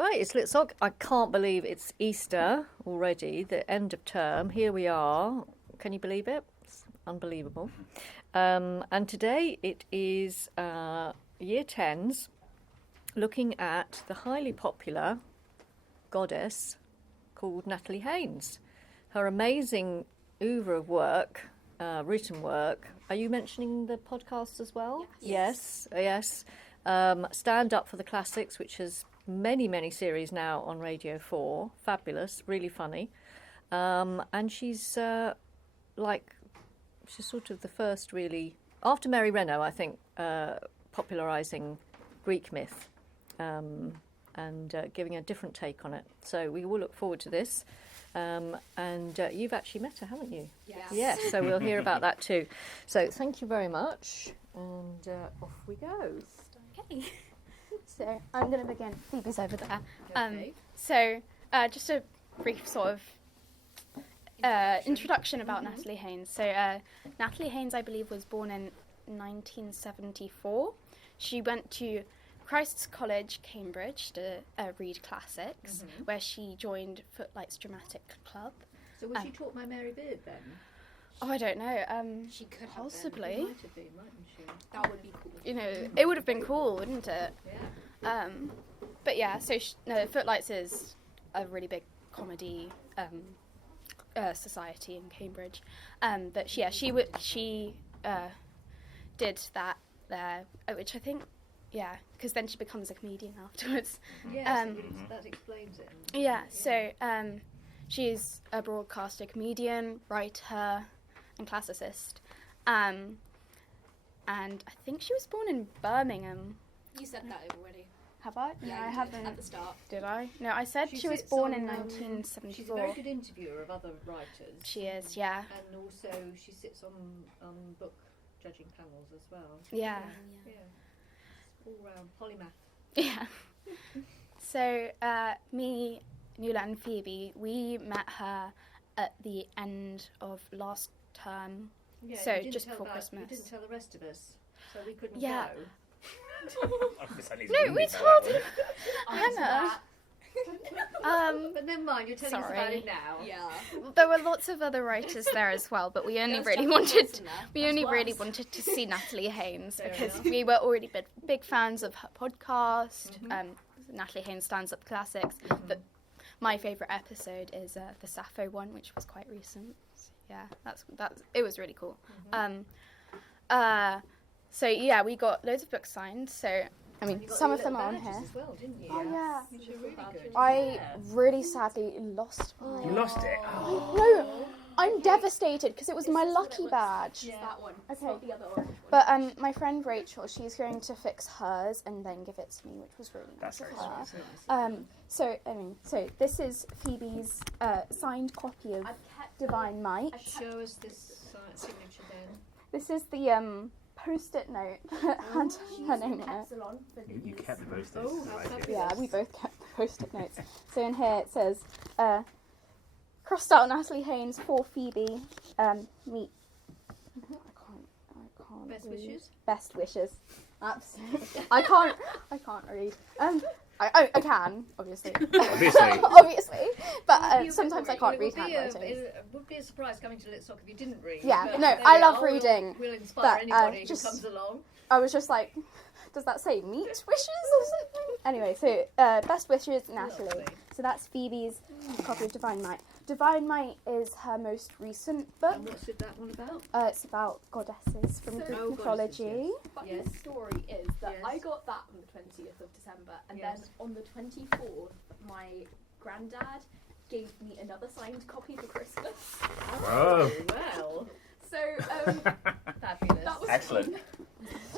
Right, it's Litsoc. I can't believe it's Easter already, the end of term. Here we are. Can you believe it? It's unbelievable. And today it is Year 10s looking at the highly popular goddess called Natalie Haynes. Her amazing oeuvre of work, written work. Are you mentioning the podcast as well? Yes. Stand Up for the Classics, which has many series now on Radio 4. Fabulous, really funny. And she's sort of the first really, after Mary Renault, I think, popularising Greek myth and giving a different take on it. So we will look forward to this. And you've actually met her, haven't you? Yes, so we'll hear about that too. So thank you very much, and off we go. Okay. So I'm going to begin. Phoebe's over there. Okay. Just a brief sort of introduction about Natalie Haynes. So Natalie Haynes, I believe, was born in 1974. She went to Christ's College, Cambridge, to read classics, where she joined Footlights Dramatic Club. So was she taught by Mary Beard then? Oh, I don't know. She could have possibly. She might have been, mightn't she? That would be cool. You know, it would have been cool, wouldn't it? Yeah. But yeah, so Footlights is a really big comedy society in Cambridge. But she did that there, which I think, because then she becomes a comedian afterwards. Yes, that explains it. Yeah, so she's a broadcaster, comedian, writer, and classicist. And I think she was born in Birmingham. You said that already. Have I? Yeah, I you haven't. at the start. Did I? No, I said she was sits born on, in 1974. She's a very good interviewer of other writers. She is, yeah. And also she sits on book judging panels as well. Yeah. All round polymath. Yeah. So me, Nuala and Phoebe, we met her at the end of last term. Yeah, So you didn't just tell before that- Christmas. You didn't tell the rest of us, so we couldn't Yeah. go. No, we told Hannah. But never mind, you're telling us about Sorry. it now. Yeah. There were lots of other writers there as well, but we only really wanted to see Natalie Haynes Fair because enough. we were already big fans of her podcast. Natalie Haynes Stands Up Classics. But my favourite episode is the Sappho one, which was quite recent. Yeah, that's it was really cool. So yeah, we got loads of books signed. So I mean, You got some your of them little are on badges here. as well, didn't you? Oh yeah. Which are really good. I Yeah. really sadly lost mine. You lost it? Oh. No, I'm devastated because it was my lucky badge. It's that one. It's Okay. not the other orange one. But my friend Rachel, she's going to fix hers and then give it to me, which was really nice That's of very her. sweet. So this is Phoebe's signed copy of Divine Might. Show us this signature then. This is the post-it note that had her name on it. You kept the post-its. Oh, how I like it. fabulous. Yeah, we both kept the post-it notes. So in here it says, crossed out Natalie Haynes for Phoebe. Meet. I can't. Best read. wishes? Best wishes. Absolutely. I can't read. I can, obviously. Obviously. Obviously. But Well, you sometimes I would- can't it read would be handwriting. It would be a surprise coming to Litsoc if you didn't read. Yeah, but no, there I we love are. reading, We'll inspire but, anybody just- who comes along. I was just like, does that say meet wishes or something? Anyway, so best wishes, Natalie. Lovely. So that's Phoebe's copy of Divine Might. Divine Might is her most recent book. And what's that one about? It's about goddesses from Greek goddesses, mythology. Funny Yes. story is that Yes. I got that on the 20th of December, and Yes. then on the 24th, my granddad gave me another signed copy for Christmas. Oh. Well, So fabulous. that was Excellent. fun.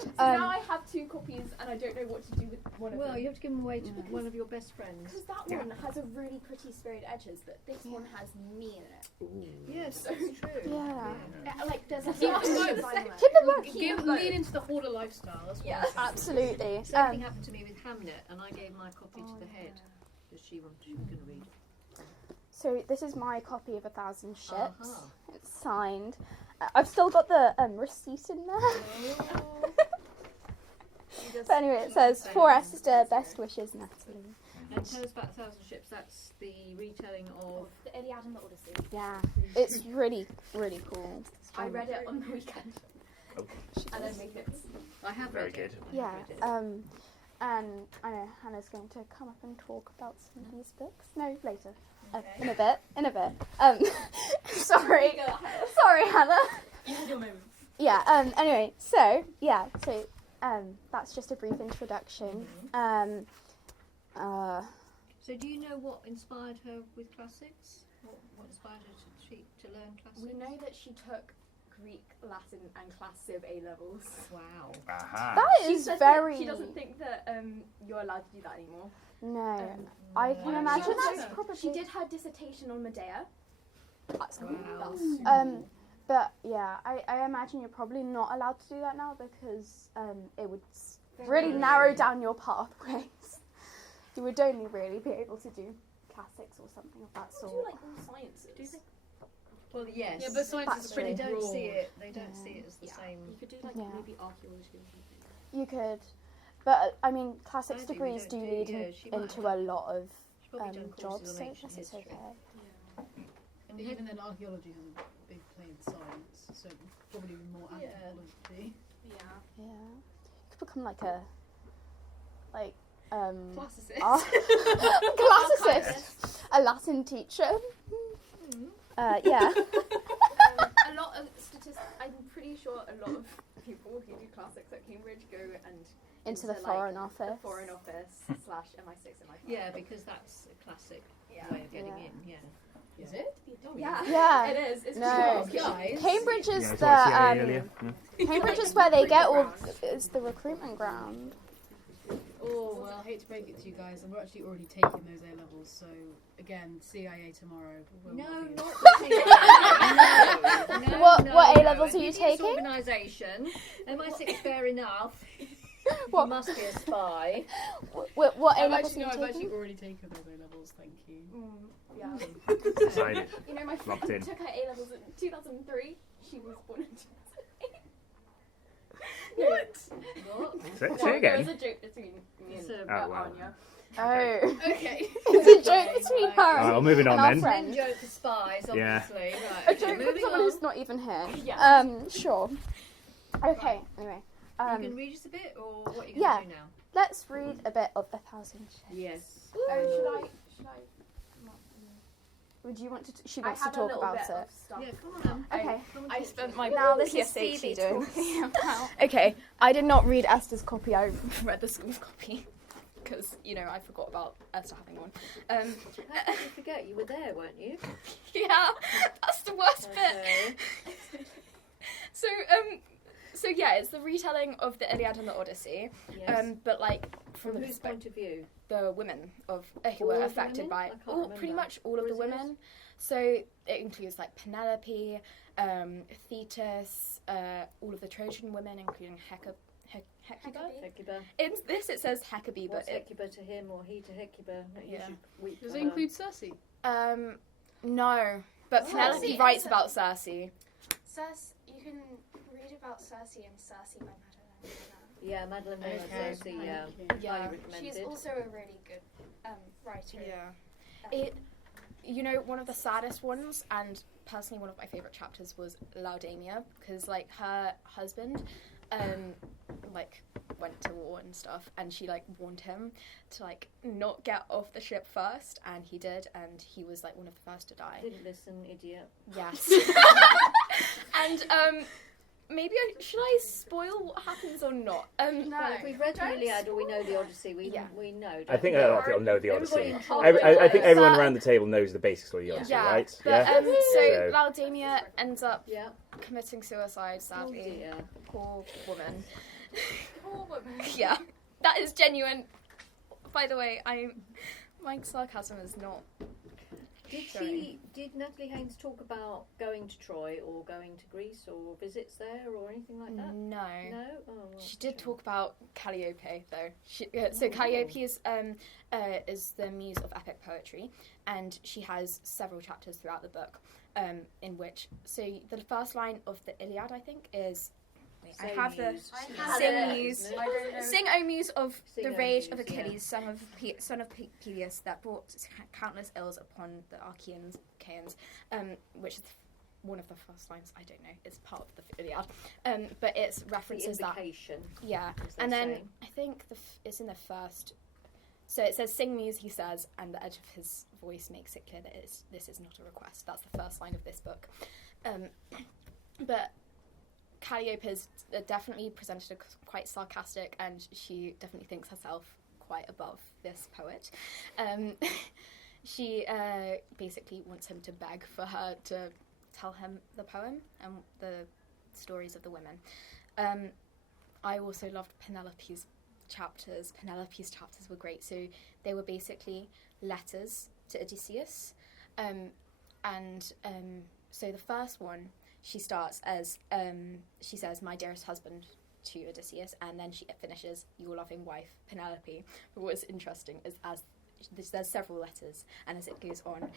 So now I have two copies, and I don't know what to do with one of Well, them. you have to give them away to one of your best friends. Because that one has a really pretty sprayed edges, but this one has me in it. Yes, that's true. Yeah. Like there's a Keep lot them of both. design on it. Keep them both. Lean into the hoarder lifestyle as well. Yeah. Absolutely. Same thing happened to me with Hamlet, and I gave my copy to the head because she was going to read. So this is my copy of 1,000 Ships. Uh-huh. It's signed. I've still got the receipt in there. Oh. But anyway, it says, for Esther, best wishes, Natalie. And tell us about 1,000 Ships. That's the retelling of... The Iliad and the Odyssey. Yeah. It's really, really cool. I read it on the weekend. Oh. And then make notes. I have Very read it. good. I Yeah. have read it. And I know Hannah's going to come up and talk about some of these books. No, later. Okay. In a bit. Sorry, Hannah. You have your moment. Yeah. Anyway, so that's just a brief introduction. So do you know what inspired her with classics? What inspired her to learn classics? We know that she took Greek, Latin, and Class Civ A levels. Wow. Aha. That She is says very. that she doesn't think that you're allowed to do that anymore. No, Um, I can Why? imagine She that's also- probably. She did her dissertation on Medea. That's cool. Wow. But yeah, I imagine you're probably not allowed to do that now because it would really narrow down your pathways. You would only really be able to do classics or something of that I sort. do like all sciences. Do they? Well, yes. Yeah, but science That's is pretty They true. don't see broad. it. They don't Yeah. see it as the same. You could do like Yeah. maybe archaeology or something. You could, but I mean, classics Sadly, we degrees don't do do- lead yeah, she might into have- a lot of She's probably done jobs, courses so on I ancient guess it's history. okay. And even then, archaeology has a big play in science, so probably more Yeah. anthropology. Yeah. Yeah, you could become Classicist. classicist, a Latin teacher. Yeah. A lot of statistics. I'm pretty sure a lot of people who do classics at Cambridge go and Into the like, foreign the office. foreign office / MI6 and MI5. Yeah, because that's a classic way of getting Yeah. in. Yeah. Is it? Yeah. Yeah. It is. It's No. pretty cool. Guys. Cambridge is Yeah, the that's what I said earlier. Cambridge is where they get all. It's the recruitment ground. Oh, well, I hate to break it to you guys, I'm actually already taking those A levels, so again, CIA tomorrow. will No, not be- not the CIA. No, What- no, what no. A-levels are you Hideous taking? organisation. MI6 fair enough. What? You must be a spy. What A I've levels actually, are no, you I've actually taking? already taken those A levels, thank you. Yeah. Decided. You know, my Locked friend in. took her A levels in 2003. She was born in 2008. What? What? Say Well, it There again. was a joke between me It's and a- Oh, wow. Anya. Oh. Okay. It's a joke between her Alright, well, moving on and our then. friend. Friend joke for spies, Yeah. obviously. Right. A okay, joke with moving someone on. who's not even here. Yeah. Sure. Okay, anyway. You can read us a bit, or what are you going yeah. to do now? Let's read a bit of 1,000 Ships. Yes. Oh, should I? Would you want to? She I wants to have a talk little about bit it. of stuff. Yeah, come on then. Okay. Come and I talk spent to my us. Now this previous is Stevie CV doing. talking Okay, I did not read Esther's copy. I read the school's copy because I forgot about Esther having one. How did you forget? You were there, weren't you? Yeah, that's the worst bit. Okay. So yeah, it's the retelling of the Iliad and the Odyssey. Yes. But like From the whose point of view? the women of who All were of the affected women? by I can't all, pretty remember. much all of the Odysseus? women. So it includes like Penelope, Thetis, all of the Trojan women, including Hecuba. Hecuba. In this it says Hecuba, What's but Hecuba to him or he to Hecuba? You Yeah. should weep Does for it her. include Circe? no. But Oh. Penelope Circe writes is- about Circe. Circe, you can read about Circe and Circe by Madeline. Yeah, Madeline Okay, Miller, Circe, yeah. thank you. Highly She's recommended. also a really good writer. It, one of the saddest ones, and personally one of my favourite chapters was Laodamia, because like her husband, went to war and stuff, and she like warned him to like not get off the ship first, and he did, and he was like one of the first to die. Didn't listen, idiot. Yes. And maybe should I spoil what happens or not? No, Well, if we've read the don't Iliad or we know the spoil it. Odyssey, we Yeah. we know. I think don't a we? lot of people know the Everybody Odyssey. in I think everyone But- around the table knows the basics of the Odyssey, Yeah, right? but Yeah. so So- Laodamia ends up Yeah. committing suicide, Oh sadly. dear. Poor woman. Poor woman. Yeah, that is genuine. By the way, my sarcasm is not. Did Natalie Haynes talk about going to Troy or going to Greece or visits there or anything like that? No. No? Oh, well, She did shame. talk about Calliope, though. So Calliope is the muse of epic poetry, and she has several chapters throughout the book, in which the first line of the Iliad, I think, is Wait, I have the have Sing it. Muse. I don't know. Sing, O Muse of Sing, the O rage Muse, of Achilles, yeah. son of Peleus, that brought countless ills upon the Achaeans, which is one of the first lines. I don't know. It's part of the Iliad, but it's references that. Yeah, and then I think it's in the first. So it says, "Sing Muse," he says, and the edge of his voice makes it clear that this is not a request. That's the first line of this book. But Calliope is definitely presented as quite sarcastic, and she definitely thinks herself quite above this poet. She basically wants him to beg for her to tell him the poem and the stories of the women. I also loved Penelope's chapters. Penelope's chapters were great. So they were basically letters to Odysseus. So the first one, she starts as, she says, "My dearest husband," to Odysseus, and then she finishes, "Your loving wife, Penelope." But what's interesting is there's several letters, and as it goes on,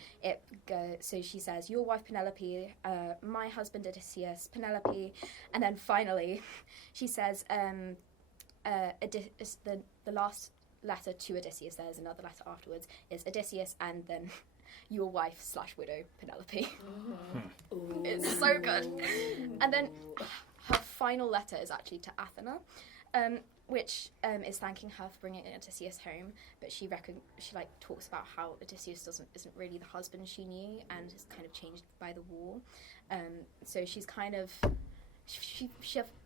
so she says, "Your wife Penelope, my husband Odysseus, Penelope," and then finally she says, the last letter to Odysseus, there's another letter afterwards, is Odysseus, and then "Your wife / widow, Penelope." It's so good. And then her final letter is actually to Athena, which is thanking her for bringing Odysseus home, but she talks about how Odysseus isn't really the husband she knew, and is kind of changed by the war. So she's kind of she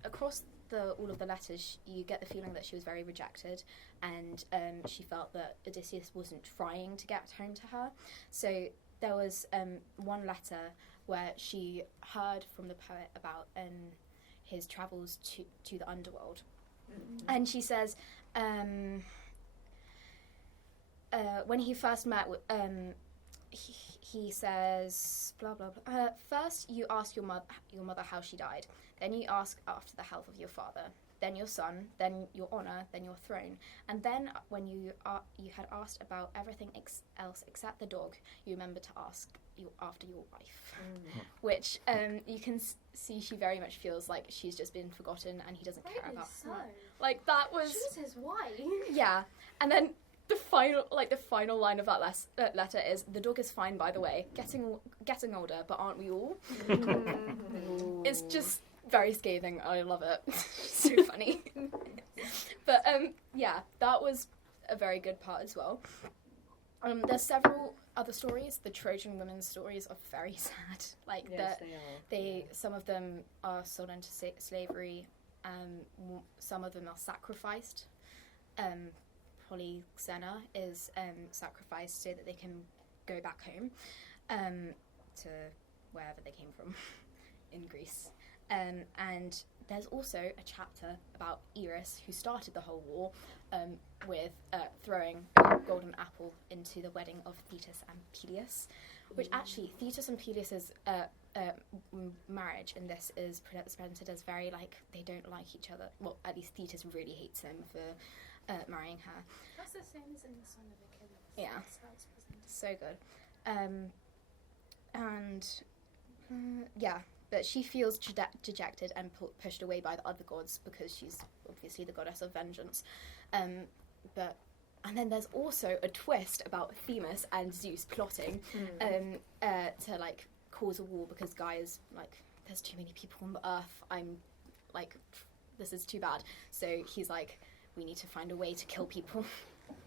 across all of the letters, you get the feeling that she was very rejected, and she felt that Odysseus wasn't trying to get home to her. So there was one letter where she heard from the poet about his travels to the underworld. And she says, when he first met, he says, blah, blah, blah. "First you ask your mother how she died. Then you ask after the health of your father. Then your son. Then your honour. Then your throne. And then when you had asked about everything else except the dog, you remember to ask after your wife." Which you can see she very much feels like she's just been forgotten, and he doesn't care about her. Like, that was... She was his wife. Yeah. And then the final line of that letter is, "The dog is fine, by the way. Getting older, but aren't we all?" It's just very scathing. I love it. So funny. But yeah, that was a very good part as well. There's several other stories. The Trojan women's stories are very sad. Like, yes, they are. Some of them are sold into slavery. Some of them are sacrificed. Polyxena is sacrificed so that they can go back home to wherever they came from in Greece. And there's also a chapter about Eris, who started the whole war with throwing a golden apple into the wedding of Thetis and Peleus, which actually, Thetis and Peleus's marriage in this is presented as very, like, they don't like each other. Well, at least Thetis really hates him for marrying her. That's the same as in the Son of Achilles. Yeah. That's how it's presented. So good. Yeah. But she feels dejected and pushed away by the other gods because she's obviously the goddess of vengeance. And then there's also a twist about Themis and Zeus plotting to, like, cause a war because guys, like, there's too many people on the earth. I'm like, this is too bad. So he's like, we need to find a way to kill people.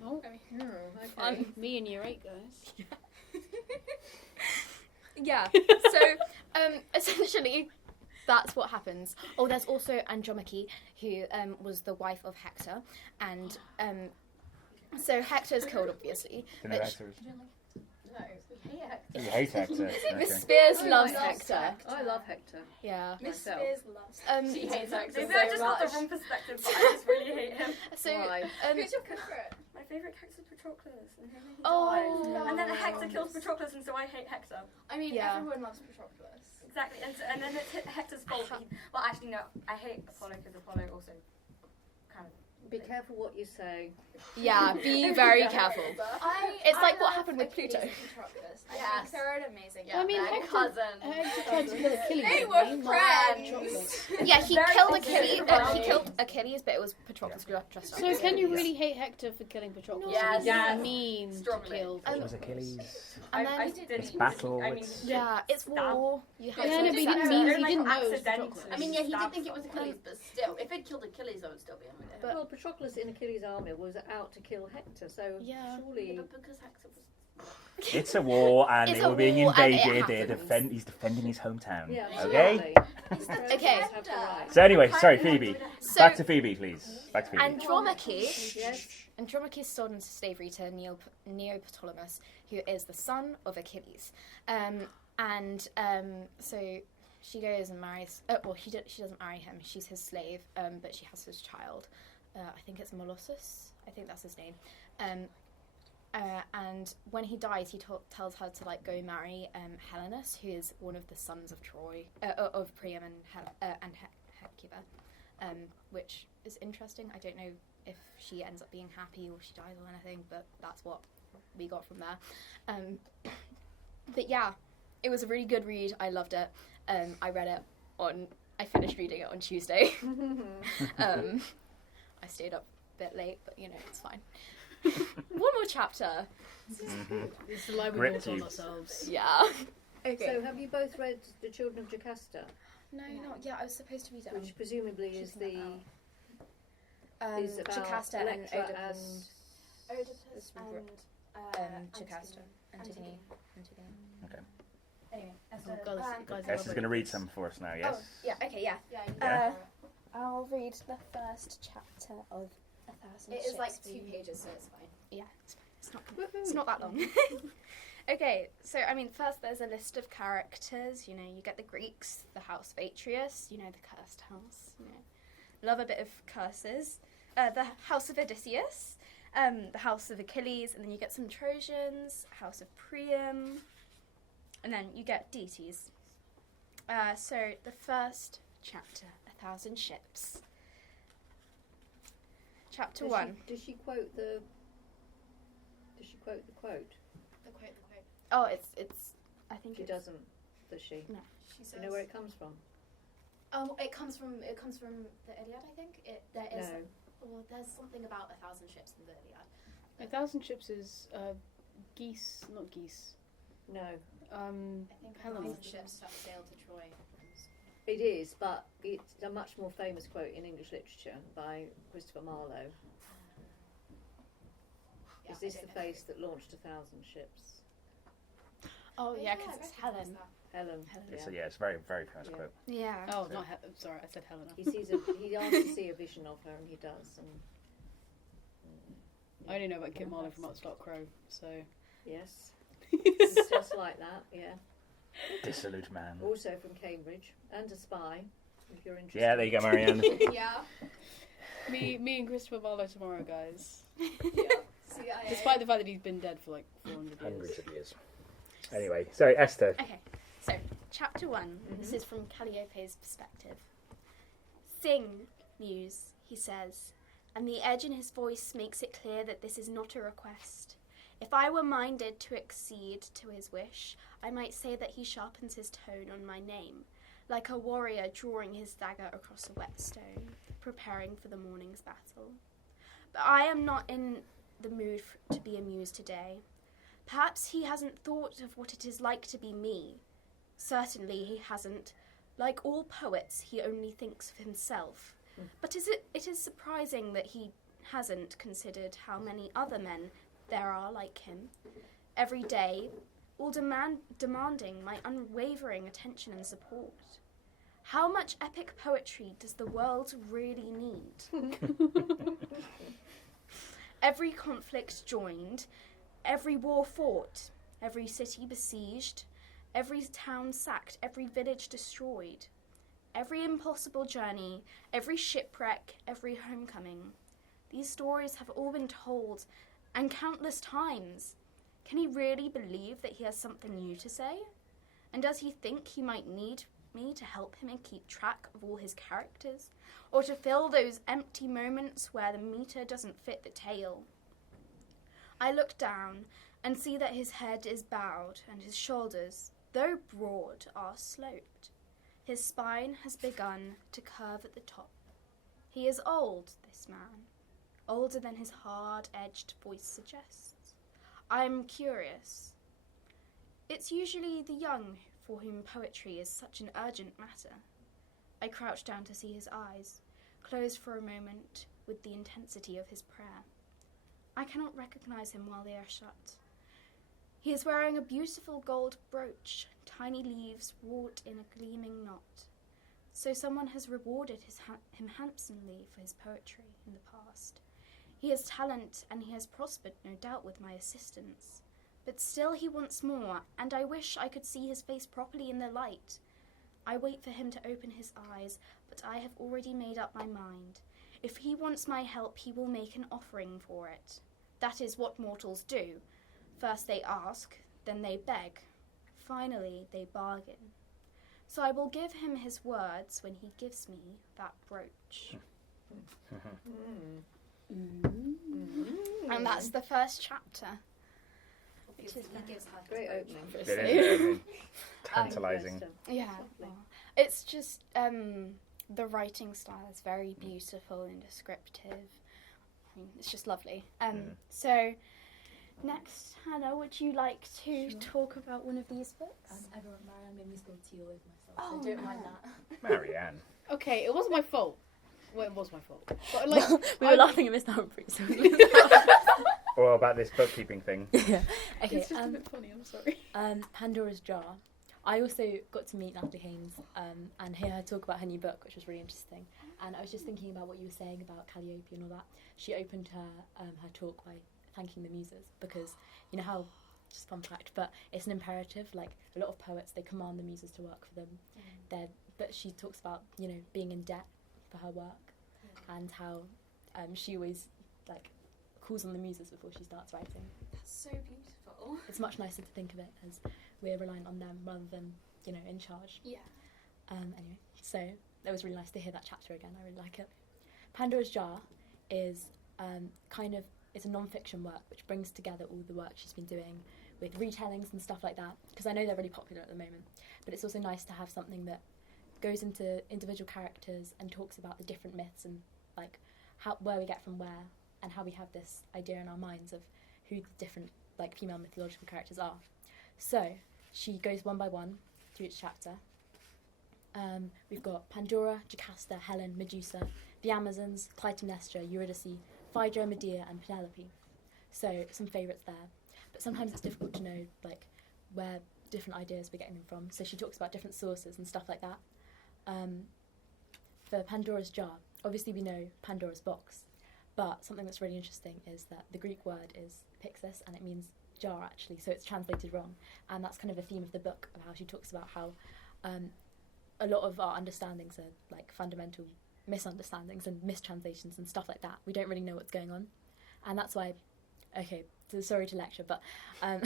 Oh, Okay. me and your 8 guys. Yeah. So essentially, that's what happens. Oh, there's also Andromache, who was the wife of Hector, and so Hector's killed, obviously. Do you know Hector is? No, yeah. You hate Hector. Miss Okay. Spears Oh, loves I love Hector. I love Hector. Yeah. Miss Myself. Spears loves. She hates Hector Maybe so I just got much. the wrong perspective, but I just really hate him. So Why? Who's your favourite? My favourite character is Patroclus, and then he Oh. dies. And then Hector kills Patroclus, and so I hate Hector. I mean, Yeah. everyone loves Patroclus. Exactly, and then it's Hector's fault. Well, actually, no, I hate Apollo because Apollo also kind of Be careful what you say. Yeah, be very careful. It's like what happened with Achilles Pluto. and Patroclus. I Yes. think they're an amazing. I mean, They're Hector cousins. tried to kill Achilles. They didn't were he? Not friends. Patroclus. Yeah, he Very killed opposite Achilles. He brothers. killed Achilles, but it was Patroclus who dressed up. So can you really hate Hector for killing Patroclus? Yes. Yes. Mean Strongly. to kill It was Patroclus. Achilles. And I then, didn't It's even- battle. I mean, It's... yeah, it's war. You have Yeah, to no, but he didn't accept mean it. he didn't know it was accidentally. Patroclus. I mean, yeah, he did Stab think it was Achilles, but still, if it killed Achilles, I would still be on with it. Well, Patroclus in Achilles' army was out to kill Hector, so Yeah. surely... But because Hector was... It's a war, and It's they a were being war, and it invaded. happens. He's defending his hometown. Yeah, Okay. absolutely. Okay. Have the right. So anyway, sorry, Phoebe. So, Back to Phoebe, please. Back to Phoebe. Andromache. Yes. Andromache sold into slavery to Neoptolemus, who is the son of Achilles. So she goes and marries. She doesn't marry him. She's his slave, but she has his child. I think it's Molossus. I think that's his name. And when he dies, he tells her to like go marry Helenus, who is one of the sons of Troy, of Priam and Hecuba, which is interesting. I don't know if she ends up being happy or she dies or anything, but that's what we got from there. But yeah, it was a really good read. I loved it. I finished reading it on Tuesday. I stayed up a bit late, but it's fine. One more chapter. It's the life we Gripped built on you. ourselves. Yeah. Okay. So have you both read The Children of Jocasta, No, not yet. I was supposed to read it. which presumably is the... is about Jocasta and Electra Oedipus. Oedipus and Jocasta. Antigone. Antigone. Anyway, Guys, Esther's going to read some for us now, yes? Oh, yeah. Okay. Yeah. Yeah, Yeah. I'll read the first chapter of 1,000 it is Ships like for 2 you. pages, so it's fine. Yeah, it's fine. It's not that long. Okay, so first there's a list of characters. You get the Greeks, the House of Atreus. The cursed house. Love a bit of curses. The House of Odysseus, the House of Achilles, and then you get some Trojans, House of Priam, and then you get deities. So the first chapter, 1,000 Ships. Chapter 1. Does she quote the... Does she quote the quote? The quote. Oh, it's. I think She it's- doesn't, does she? No. She Do says. you know where it comes from? It comes from the Iliad, I think. There is. No. Well, there's something about 1,000 ships in the Iliad. 1,000 ships is geese, not geese. No. I think Helen. 1,000 ships that sailed to Troy. It is, but it's a much more famous quote in English literature by Christopher Marlowe. Yeah, Is this I the don't know. face that launched 1,000 ships? Oh yeah, I because it's recognise Helen. that. Helen. So yeah, it's a very, very famous Yeah. quote. Yeah. Oh, not sorry, I said Helena. He asks to see a vision of her, and he does. And I only know about Kit Marlowe from Upstart Crow, so... yes, it's just like that. Yeah. Dissolute man. Also from Cambridge, and a spy, if you're interested. Yeah, there you go, Marianne. Yeah. Me and Christopher Marlowe tomorrow, guys. CIA. Despite the fact that he's been dead for like 400 years. Hundreds of years. Anyway, sorry, Esther. Okay, so chapter 1. This is from Calliope's perspective. Sing, Muse, he says, and the edge in his voice makes it clear that this is not a request. If I were minded to accede to his wish, I might say that he sharpens his tone on my name, like a warrior drawing his dagger across a whetstone, preparing for the morning's battle. But I am not in the mood to be amused today. Perhaps he hasn't thought of what it is like to be me. Certainly he hasn't. Like all poets, he only thinks of himself. But it is surprising that he hasn't considered how many other men there are like him. Every day, all demanding my unwavering attention and support. How much epic poetry does the world really need? Every conflict joined, every war fought, every city besieged, every town sacked, every village destroyed, every impossible journey, every shipwreck, every homecoming. These stories have all been told, and countless times. Can he really believe that he has something new to say? And does he think he might need me to help him and keep track of all his characters, or to fill those empty moments where the meter doesn't fit the tale. I look down and see that his head is bowed and his shoulders, though broad, are sloped. His spine has begun to curve at the top. He is old, this man, older than his hard-edged voice suggests. I am curious. It's usually the young for whom poetry is such an urgent matter. I crouch down to see his eyes, closed for a moment with the intensity of his prayer. I cannot recognize him while they are shut. He is wearing a beautiful gold brooch, tiny leaves wrought in a gleaming knot. So someone has rewarded him handsomely for his poetry in the past. He has talent and he has prospered, no doubt, with my assistance. But still he wants more, and I wish I could see his face properly in the light. I wait for him to open his eyes, but I have already made up my mind. If he wants my help, he will make an offering for it. That is what mortals do. First they ask, then they beg. Finally, they bargain. So I will give him his words when he gives me that brooch. And that's the first chapter. Great opening. Brilliant. Tantalising. Yeah. It's just, the writing style is very beautiful and descriptive. I mean, it's just lovely. So, next, Hannah, would you like to talk about one of these books? Everyone, Marianne made me spill tea all over myself, so don't mind that. Marianne. Okay, it wasn't my fault. Well, it was my fault. But like, we were laughing at Mr. Humphrey, so Or about this bookkeeping thing. yeah. Okay, it's just a bit funny, I'm sorry. Pandora's Jar. I also got to meet Natalie Haynes and hear her talk about her new book, which was really interesting. And I was just thinking about what you were saying about Calliope and all that. She opened her talk by thanking the muses because, you know how, just fun fact, but it's an imperative. Like a lot of poets, they command the muses to work for them. But she talks about, you know, being in debt for her work and how she always like calls on the muses before she starts writing. That's so beautiful. It's much nicer to think of it as we're reliant on them rather than, you know, in charge. Yeah. Anyway, so it was really nice to hear that chapter again. I really like it. Pandora's Jar is it's a non-fiction work which brings together all the work she's been doing with retellings and stuff like that, because I know they're really popular at the moment, but it's also nice to have something that goes into individual characters and talks about the different myths and like where we get from where and how we have this idea in our minds of who the different like female mythological characters are. So she goes one by one through each chapter. We've got Pandora, Jocasta, Helen, Medusa, the Amazons, Clytemnestra, Eurydice, Phaedra, Medea and Penelope. So some favourites there. But sometimes it's difficult to know like where different ideas we're getting them from. So she talks about different sources and stuff like that. For Pandora's Jar, obviously we know Pandora's box, but something that's really interesting is that the Greek word is pyxis and it means jar actually, so it's translated wrong. And that's kind of a theme of the book, of how she talks about how a lot of our understandings are like fundamental misunderstandings and mistranslations and stuff like that. We don't really know what's going on. And that's why, okay, so sorry to lecture, but there's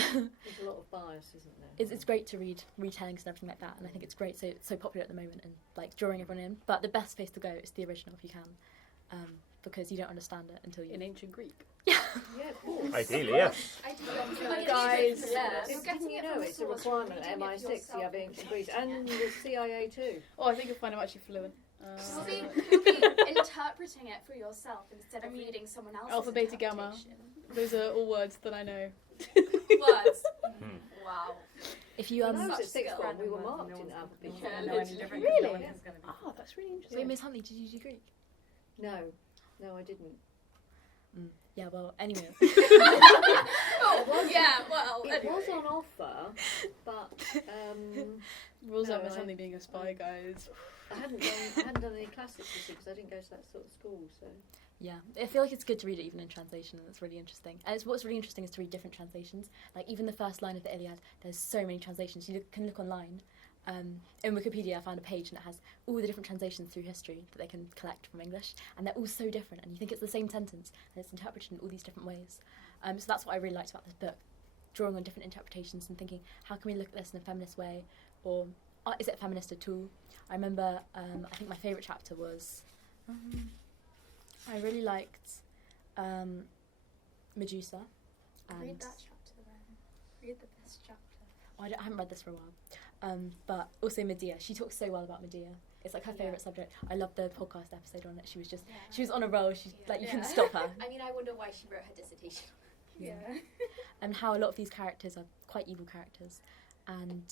a lot of bias, isn't there? it's great to read retellings and everything like that, and I think it's great, so it's so popular at the moment and like drawing everyone in. But the best place to go is the original if you can, because you don't understand it until you... In ancient Greek. Yeah, of course. Ideally, yes. Guys, You're getting it you know from it's a source, requirement reading at it MI6 yourself you have ancient Greece and the CIA too. Oh, I think you'll find I'm actually fluent. You'll be interpreting it for yourself instead of reading someone else's Alpha, beta, gamma. interpretation. Those are all words that I know. Words. Wow. If you When I was at such sixth skill. form, we were marked in alphabet. Really? Oh, that's really interesting. Wait, Miss Huntley, did you do Greek? No, I didn't. Yeah, well, anyway. Oh, yeah, well, It anyway. was on offer, but Rules No, out Miss I- Huntley being a spy, guys. I hadn't done any classics because I didn't go to that sort of school. So Yeah, I feel like it's good to read it even in translation, and it's really interesting. And what's really interesting is to read different translations. Like even the first line of the Iliad, there's so many translations. You can look online. In Wikipedia, I found a page and it has all the different translations through history that they can collect from English, and they're all so different. And you think it's the same sentence, and it's interpreted in all these different ways. So that's what I really liked about this book, drawing on different interpretations and thinking, how can we look at this in a feminist way, or is it a feminist at all? I remember, I think my favourite chapter was, I really liked Medusa. And Read that chapter then. Read the best chapter. I haven't read this for a while. But also Medea. She talks so well about Medea. It's like her favourite subject. I love the podcast episode on it. She was on a roll. You couldn't stop her. I mean, I wonder why she wrote her dissertation. Yeah. And how a lot of these characters are quite evil characters, and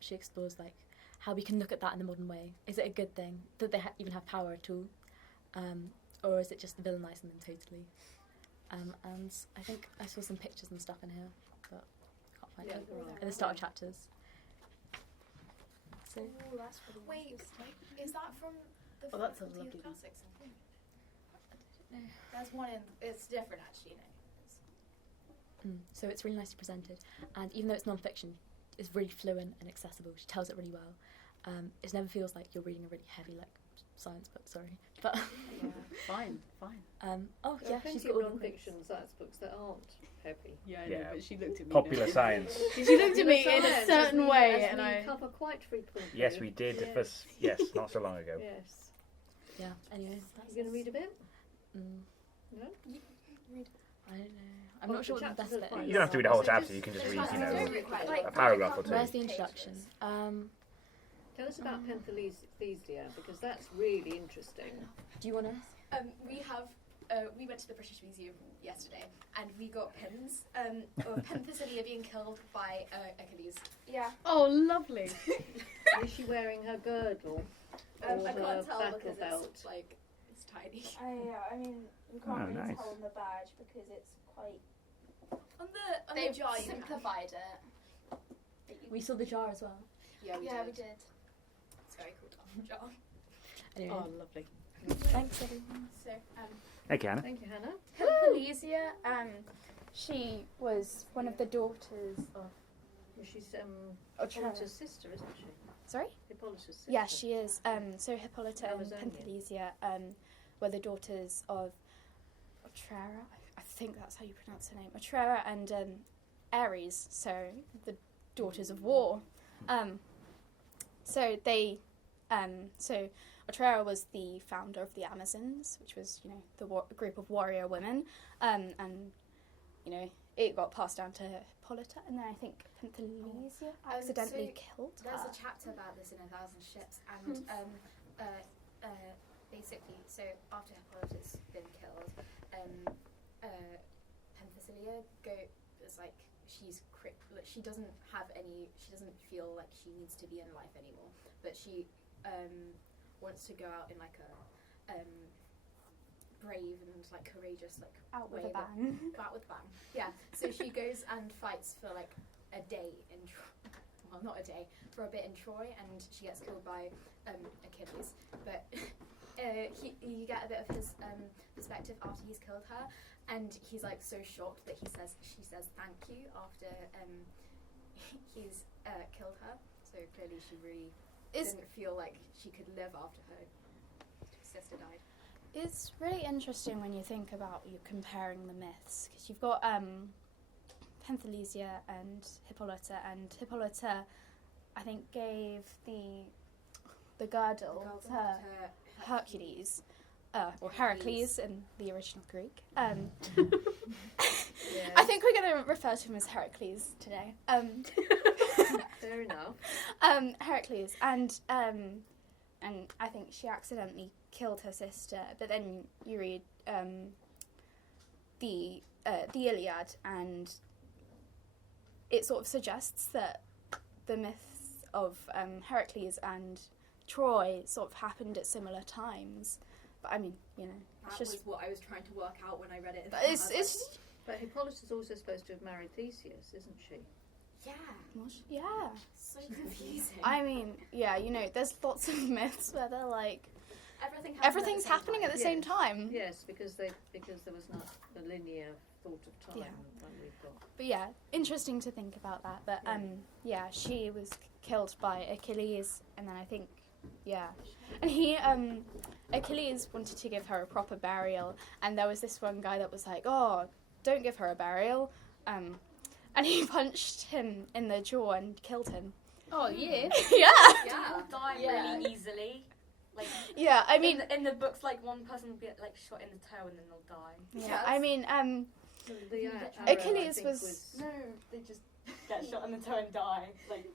she explores like how we can look at that in the modern way. Is it a good thing that they even have power at all, or is it just villainising them totally? And I think I saw some pictures and stuff in here, but I can't find it at the start of chapters. So. Oh, that's really Wait, is that from the that sounds Faculty lovely. of Classics? There's one in. It's different actually. So it's really nicely presented, and even though it's non-fiction, it's really fluent and accessible. She tells it really well. It never feels like you're reading a really heavy like science book. Sorry, but Fine. she's got all the non-fiction science books that aren't heavy. Yeah, I Yeah. know, but she looked at me. Popular science. She looked at me in a certain way, and I. cover quite frequently. Yes, we did. Yes. Not so long ago. Yes. Yeah. Anyway, that's You going to read a bit? No. I don't know. I'm not sure what the best bit is. You don't have to read a whole chapter. You can just read, a paragraph or two. Where's the introduction? Tell us about Penthesilea, because that's really interesting. Do you want to? We went to the British Museum yesterday, and we got pins of Penthesilea being killed by Achilles. Yeah. Oh, lovely. Is she wearing her girdle? I or her can't tell battle because belt? it's like it's tiny. I mean, you can't Oh, really nice. tell on the badge because it's quite. On the They've jar you can. simplified it. We saw the jar as well. Yeah, we Yeah, did. we did. It's very cool jar. Anyway, Oh, lovely. thanks everyone. So, Okay, Hannah. Thank you, Hannah. Penthesilea, she was one of the daughters of. She's Hippolyta's Hippolyta's sister, isn't she? Sorry? Hippolyta's sister. Yeah, she is. So Hippolyta and Amazonia. Penthesilea were the daughters of Otrera. I think that's how you pronounce her name. Otrera and Ares. So the daughters of war. So they. So Otrera was the founder of the Amazons, which was the group of warrior women, and it got passed down to Hippolyta, and then I think Penthesilea accidentally killed her. There's a chapter about this in 1,000 Ships, and basically, so after Hippolyta's been killed, Penthesilea is like she doesn't feel like she needs to be in life anymore, but she wants to go out in like a brave and like courageous like Out with way a bang. Out with a bang. Yeah. So she goes and fights for like a day in well, not a day, for a bit in Troy, and she gets killed by Achilles. But you get a bit of his perspective after he's killed her, and he's like so shocked that she says thank you after he's killed her. So clearly she really didn't feel like she could live after her sister died. It's really interesting when you think about you comparing the myths, because you've got Penthesilea and Hippolyta I think gave the girdle to Hercules, or Heracles in the original Greek. I think we're going to refer to him as Heracles today. Fair enough. Heracles, and I think she accidentally killed her sister. But then you read the Iliad, and it sort of suggests that the myths of Heracles and Troy sort of happened at similar times. But I mean, That it's just was what I was trying to work out when I read it. but it's But Hippolyta's also supposed to have married Theseus, isn't she? yeah. So confusing. I mean, yeah, there's lots of myths where they're like happening everything's happening at the same time. Yes, because there was not the linear thought of time Yeah. like we've got. But yeah, interesting to think about that. But she was killed by Achilles, and then I think, and he Achilles wanted to give her a proper burial, and there was this one guy that was like, "Oh, don't give her a burial," and he punched him in the jaw and killed him. Oh, yeah. Yeah. People die Yeah. really easily. Like, Yeah, I mean, in the books, like, one person will be, like, shot in the toe and then they'll die. yeah, I mean, So the arrow, Achilles I think, was- No, they just get shot in the toe and die. Like,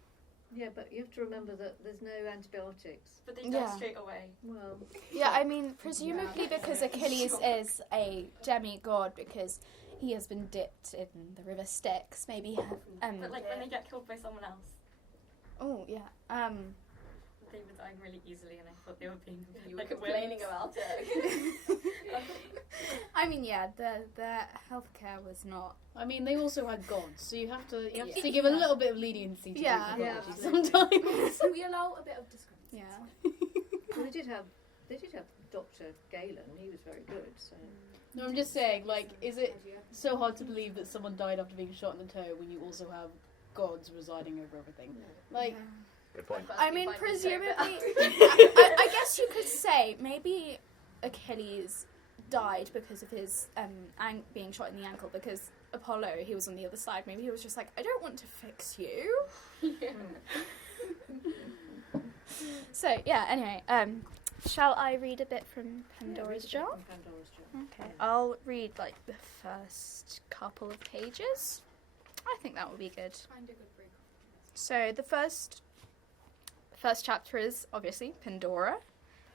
Yeah, but you have to remember that there's no antibiotics. but they die Yeah. straight away. Well, yeah, I mean, presumably because Achilles is a demigod because he has been dipped in the river Styx. Maybe, But, like, when they get killed by someone else, oh yeah, they were dying really easily, and I thought they were being a bit, You were like, complaining wimps. about it. I mean, yeah, the healthcare was not. I mean, they also had gods, so you have to Yeah. give a little bit of leniency to Yeah. the Yeah, mythology absolutely. sometimes. So we allow a bit of discrepancy. Yeah. well, they did have Dr. Galen. He was very good. So No, I'm just saying, like, is it so hard to believe that someone died after being shot in the toe when you also have gods residing over everything? Like, Good point. I mean, presumably, I guess you could say maybe Achilles died because of his being shot in the ankle, because Apollo, he was on the other side. Maybe he was just like, I don't want to fix you. So, yeah, anyway, shall I read a bit from Pandora's Jar? From Pandora's Jar. Okay, I'll read, like, the first couple of pages. I think that will be good. Find a good break. So the first chapter is obviously Pandora.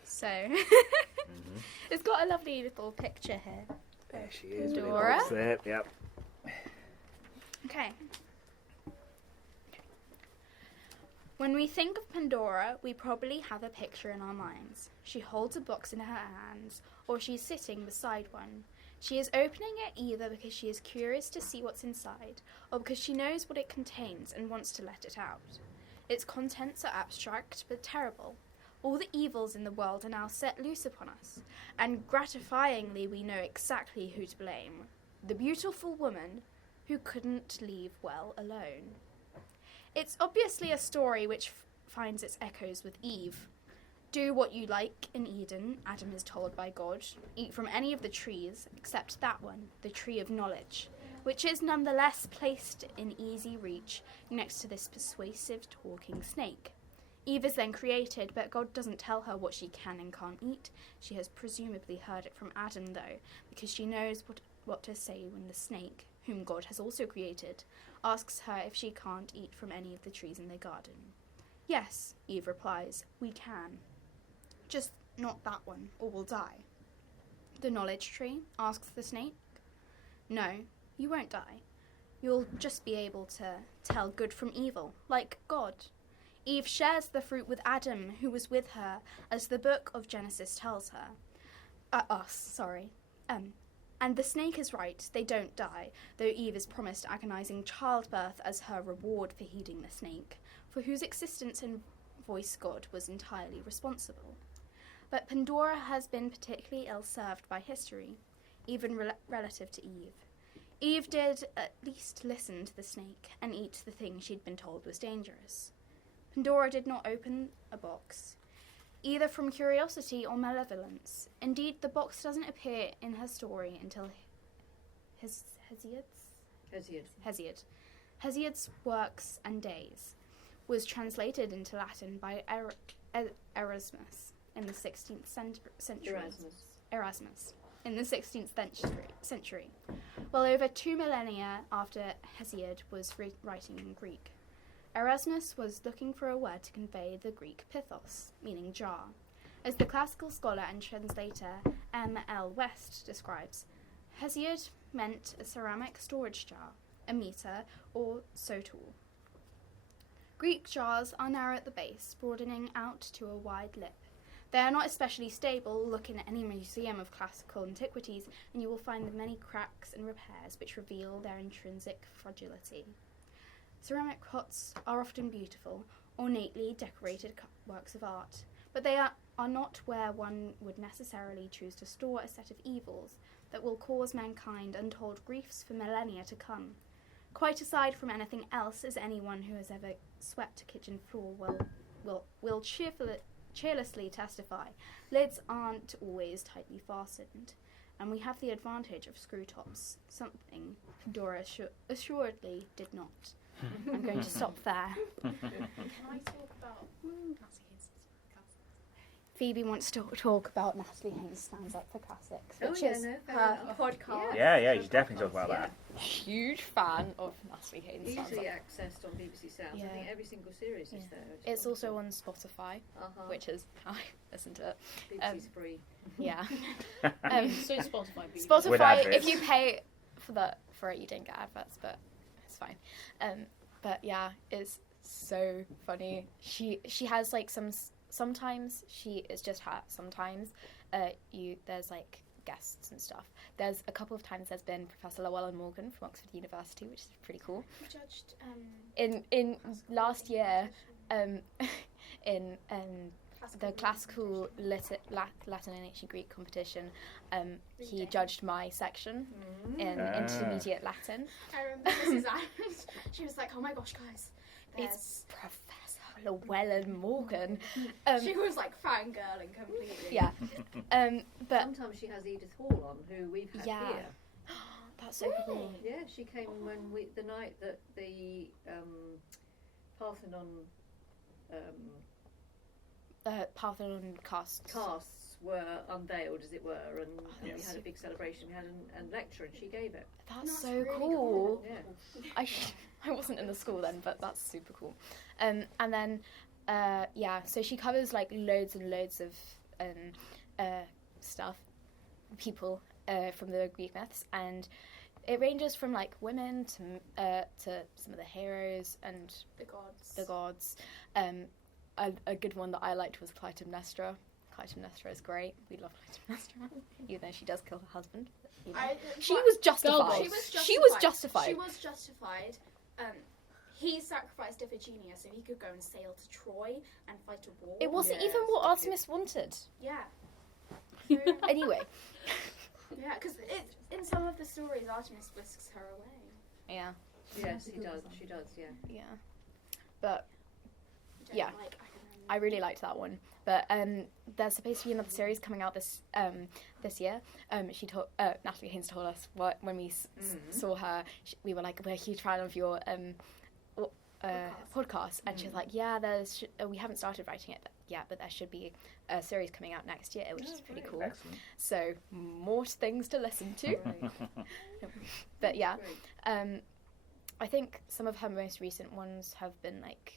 So it's got a lovely little picture here. There she is. with the Pandora. box there. Yep. Okay. When we think of Pandora, we probably have a picture in our minds. She holds a box in her hands, or she's sitting beside one. She is opening it either because she is curious to see what's inside, or because she knows what it contains and wants to let it out. Its contents are abstract but terrible. All the evils in the world are now set loose upon us, and gratifyingly we know exactly who to blame. The beautiful woman who couldn't leave well alone. It's obviously a story which finds its echoes with Eve. Do what you like in Eden, Adam is told by God. Eat from any of the trees, except that one, the tree of knowledge, which is nonetheless placed in easy reach next to this persuasive talking snake. Eve is then created, but God doesn't tell her what she can and can't eat. She has presumably heard it from Adam, though, because she knows what to say when the snake, whom God has also created, asks her if she can't eat from any of the trees in the garden. Yes, Eve replies, we can. Just not that one, or we'll die. The knowledge tree, asks the snake. No, you won't die. You'll just be able to tell good from evil, like God. Eve shares the fruit with Adam, who was with her, as the book of Genesis tells her. And the snake is right, they don't die, though Eve is promised agonizing childbirth as her reward for heeding the snake, for whose existence and voice God was entirely responsible. But Pandora has been particularly ill-served by history, even relative to Eve. Eve did at least listen to the snake and eat the thing she'd been told was dangerous. Pandora did not open a box, either from curiosity or malevolence. Indeed, the box doesn't appear in her story until Hesiod's Works and Days was translated into Latin by Erasmus in the 16th century. Erasmus in the 16th century, well over 2 millennia after Hesiod was writing in Greek. Erasmus was looking for a word to convey the Greek pithos, meaning jar. As the classical scholar and translator M.L. West describes, Hesiod meant a ceramic storage jar, a meter or sotul. Greek jars are narrow at the base, broadening out to a wide lip. They are not especially stable. Look in any museum of classical antiquities and you will find the many cracks and repairs which reveal their intrinsic fragility. Ceramic pots are often beautiful, ornately decorated works of art, but they are not where one would necessarily choose to store a set of evils that will cause mankind untold griefs for millennia to come. Quite aside from anything else, as anyone who has ever swept a kitchen floor will cheerlessly testify, lids aren't always tightly fastened, and we have the advantage of screw tops, something Pandora assuredly did not. I'm going to stop there. Can I talk about Natalie Haynes? Phoebe wants to talk about Natalie Haynes Stands Up for Classics, which yeah, is no, fair her enough. podcast. Yeah, you should definitely talk about Yeah. that. Huge fan of Natalie Haynes Stands Easily Up. accessed on BBC Sounds. Yeah. I think every single series is Yeah. there. It's also on Spotify, uh-huh. Which is how I listen to it. BBC's free. yeah. So Spotify. With Spotify, adverts. if you pay for it, you don't get adverts, but it's fine. But yeah, it's so funny. She has like sometimes she is just her. Sometimes there's like guests and stuff. There's a couple of times there's been Professor Llewellyn Morgan from Oxford University, which is pretty cool. Who judged In last year, in the classical Latin and ancient Greek competition, he judged my section in intermediate Latin. I remember Mrs. Adams. She was like, "Oh my gosh, guys, It's Professor Llewellyn Morgan. she was like fangirling completely." Yeah, but Sometimes she has Edith Hall on, who we've had Yeah. here. that's so cool. Yeah, she came when the night that the Parthenon Parthenon casts. casts were unveiled, as it were, and we Yes. had a big celebration. We had a lecture, and she gave it. That's That's so really cool. Yeah. I wasn't in the school then, but that's super cool. And then, so she covers like loads and loads of stuff, people from the Greek myths, and it ranges from like women to some of the heroes and The gods. A good one that I liked was Clytemnestra. Clytemnestra is great. We love Clytemnestra, even though she does kill her husband. You know. She was justified. She was justified. She was justified. He sacrificed Iphigenia so he could go and sail to Troy and fight a war. It wasn't Yeah, even what it's Artemis wanted. Yeah. Anyway. Yeah, because in some of the stories, Artemis whisks her away. Yeah. Yes, he does. She does. Yeah. Yeah. But Which Yeah. I can I really liked that one. But there's supposed to be another series coming out this year. She told Natalie Haynes told us when we saw her. We were like, we're a huge fan of your podcast, and she was like, yeah, we haven't started writing it yet, but there should be a series coming out next year, which is pretty cool. Excellent. So more things to listen to. Right. But yeah, Great. I think some of her most recent ones have been like.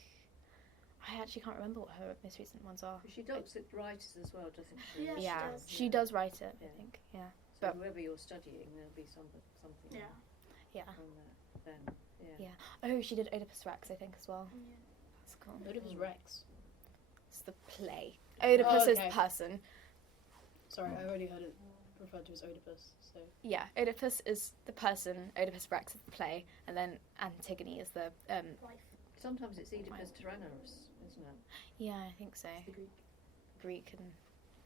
I actually can't remember what her most recent ones are. She does it writers as well, doesn't she? Yeah, she Yeah, does. she does write it. Yeah. I think. Yeah. So but- whoever you're studying, there'll be something Yeah. Yeah. from that then. Yeah. Yeah. Oh, she did Oedipus Rex, I think, as well. Yeah. That's cool. Oedipus Rex. It's the play. Oedipus Oh, is okay. the person. Sorry, I already heard it referred to as Oedipus. So Yeah, Oedipus is the person. Oedipus Rex is the play, and then Antigone is the. Sometimes it's Oedipus Tyrannos, isn't it? Yeah, I think so. the Greek. Greek and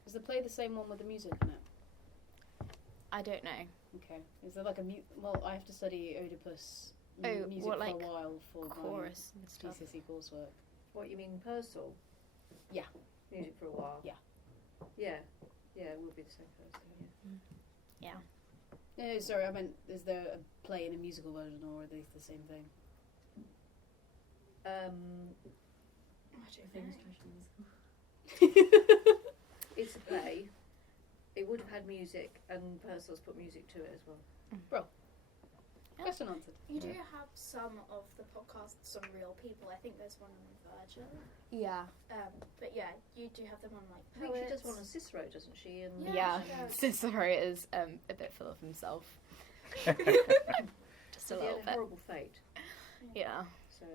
Is the play the same one with the music in it? I don't know. Okay. Is there like a well, I have to study Oedipus music what, for like, a while for Chorus and my stuff. GCSE coursework. What you mean, Purcell? Yeah. Music for a while. Yeah. Yeah. Yeah, it will be the same person. Yeah. No, sorry, I meant is there a play in a musical version or are they the same thing? It's a play. It would have had music, and Purcell's put music to it as well. Question answered. You do have some of the podcasts on real people. I think there's one on Virgil. Yeah. But yeah, you do have them on like I think she does poets. one on Cicero, doesn't she? And Yeah. she does. Cicero is a bit full of himself. Just a He had little a bit. horrible fate. Yeah. So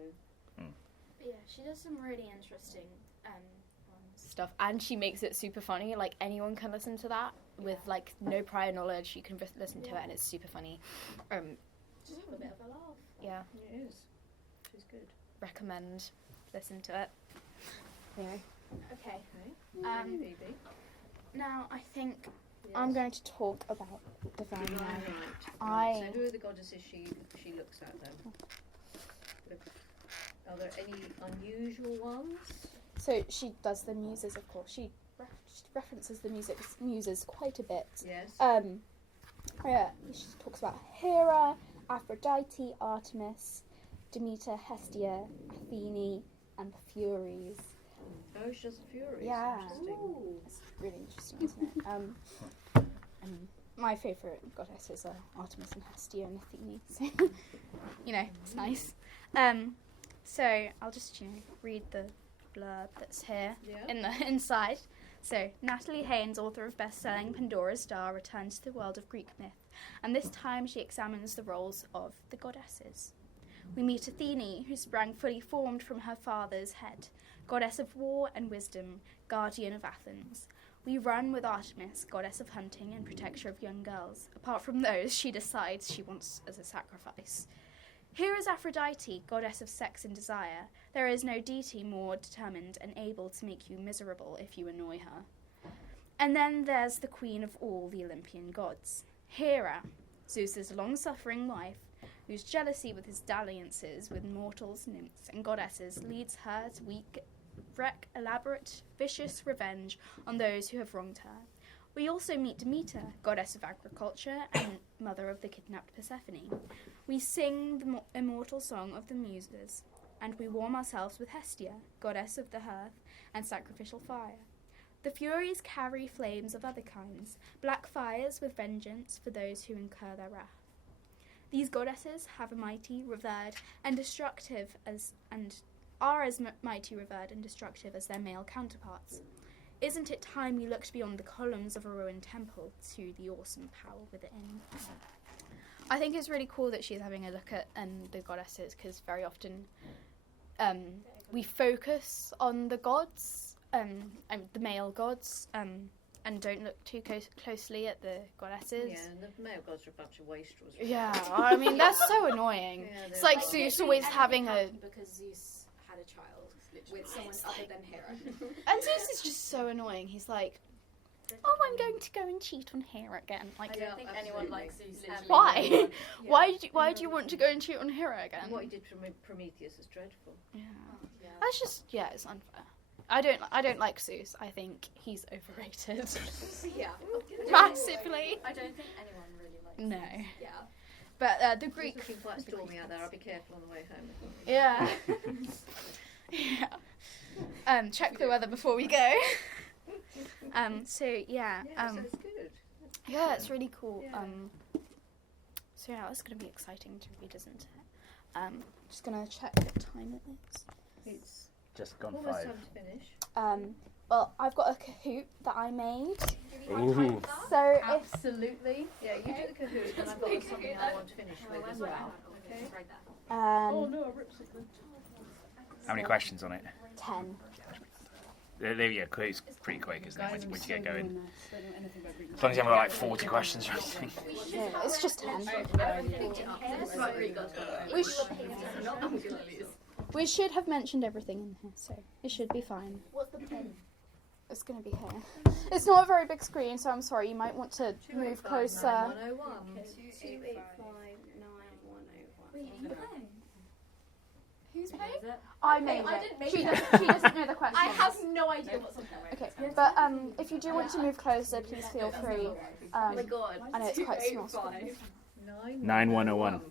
But yeah, she does some really interesting ones. Stuff, and she makes it super funny. Like anyone can listen to that with like no prior knowledge. You can listen to it, and it's super funny. Just have a bit of a laugh. Yeah, it is. She's good. recommend listen to it. Anyway, Okay. Okay. Phoebe. Now I think Yes. I'm going to talk about Divine Divine Right. Right. I- So who are the goddesses she looks at then? Are there any unusual ones? So she does the muses, of course. She references the muses quite a bit. Yes. Yeah, she talks about Hera, Aphrodite, Artemis, Demeter, Hestia, Athene, and the Furies. Oh, she does the Furies. Yeah. Interesting. It's really interesting, isn't it? My favourite goddesses are Artemis and Hestia and Athene. So, it's nice. So I'll just, read the blurb that's here in the inside. So, Natalie Haynes, author of best-selling Pandora's Star, returns to the world of Greek myth, and this time she examines the roles of the goddesses. We meet Athene, who sprang fully formed from her father's head, goddess of war and wisdom, guardian of Athens. We run with Artemis, goddess of hunting and protector of young girls, apart from those she decides she wants as a sacrifice. Here is Aphrodite, goddess of sex and desire. There is no deity more determined and able to make you miserable if you annoy her. And then there's the queen of all the Olympian gods, Hera, Zeus's long-suffering wife, whose jealousy with his dalliances with mortals, nymphs, and goddesses leads her to wreak elaborate, vicious revenge on those who have wronged her. We also meet Demeter, goddess of agriculture and mother of the kidnapped Persephone. We sing the immortal song of the Muses, and we warm ourselves with Hestia, goddess of the hearth and sacrificial fire. The Furies carry flames of other kinds, black fires with vengeance for those who incur their wrath. These goddesses have a mighty, revered, and destructive as their male counterparts. Isn't it time we looked beyond the columns of a ruined temple to the awesome power within? I think it's really cool that she's having a look at the goddesses, because very often we focus on the gods, the male gods, and don't look too closely at the goddesses. Yeah, and the male gods are a bunch of wastrels. Yeah, I mean, that's so annoying. Yeah, it's like Zeus always having a... Because Zeus had a child with someone other than Hera. And Zeus is just so annoying. He's like, oh, I'm going to go and cheat on Hera again. Like, I don't think anyone likes Zeus. Why? Why do you want to go and cheat on Hera again? What he did for Prometheus is dreadful. Yeah. That's just, it's unfair. I don't like Zeus. I think he's overrated. Yeah. Massively. I don't think anyone really likes No. Zeus. Yeah. But the Greek... It's looking quite stormy out there. I'll be careful on the way home. Yeah. Yeah. Check the weather before we go. So yeah. So it's good. Yeah, it's really cool. Yeah. So yeah, it's going to be exciting to read, isn't it? Just going to check what time it is. It's Just gone almost 5. time to finish. Well, I've got a Kahoot that I made. Ooh. So Absolutely. Yeah, you do the Kahoot, and I've got something I want to finish with as well. Okay. Oh no, I ripped it. How many questions on it? 10. There you go. It's pretty quick, isn't it, once you get going? As long as you haven't got like 40 questions or anything. Yeah, it's just 10. We should have mentioned everything in here, so it should be fine. What's the pin? It's going to be here. It's not a very big screen, so I'm sorry. You might want to move closer. 101. 2859101. Who's playing? Is it? I made I it. didn't make She it. doesn't know the question. I have no idea what's on there. Okay, but if you do want to move closer, please feel free. Oh my god. I know it's quite a small screen. 9101.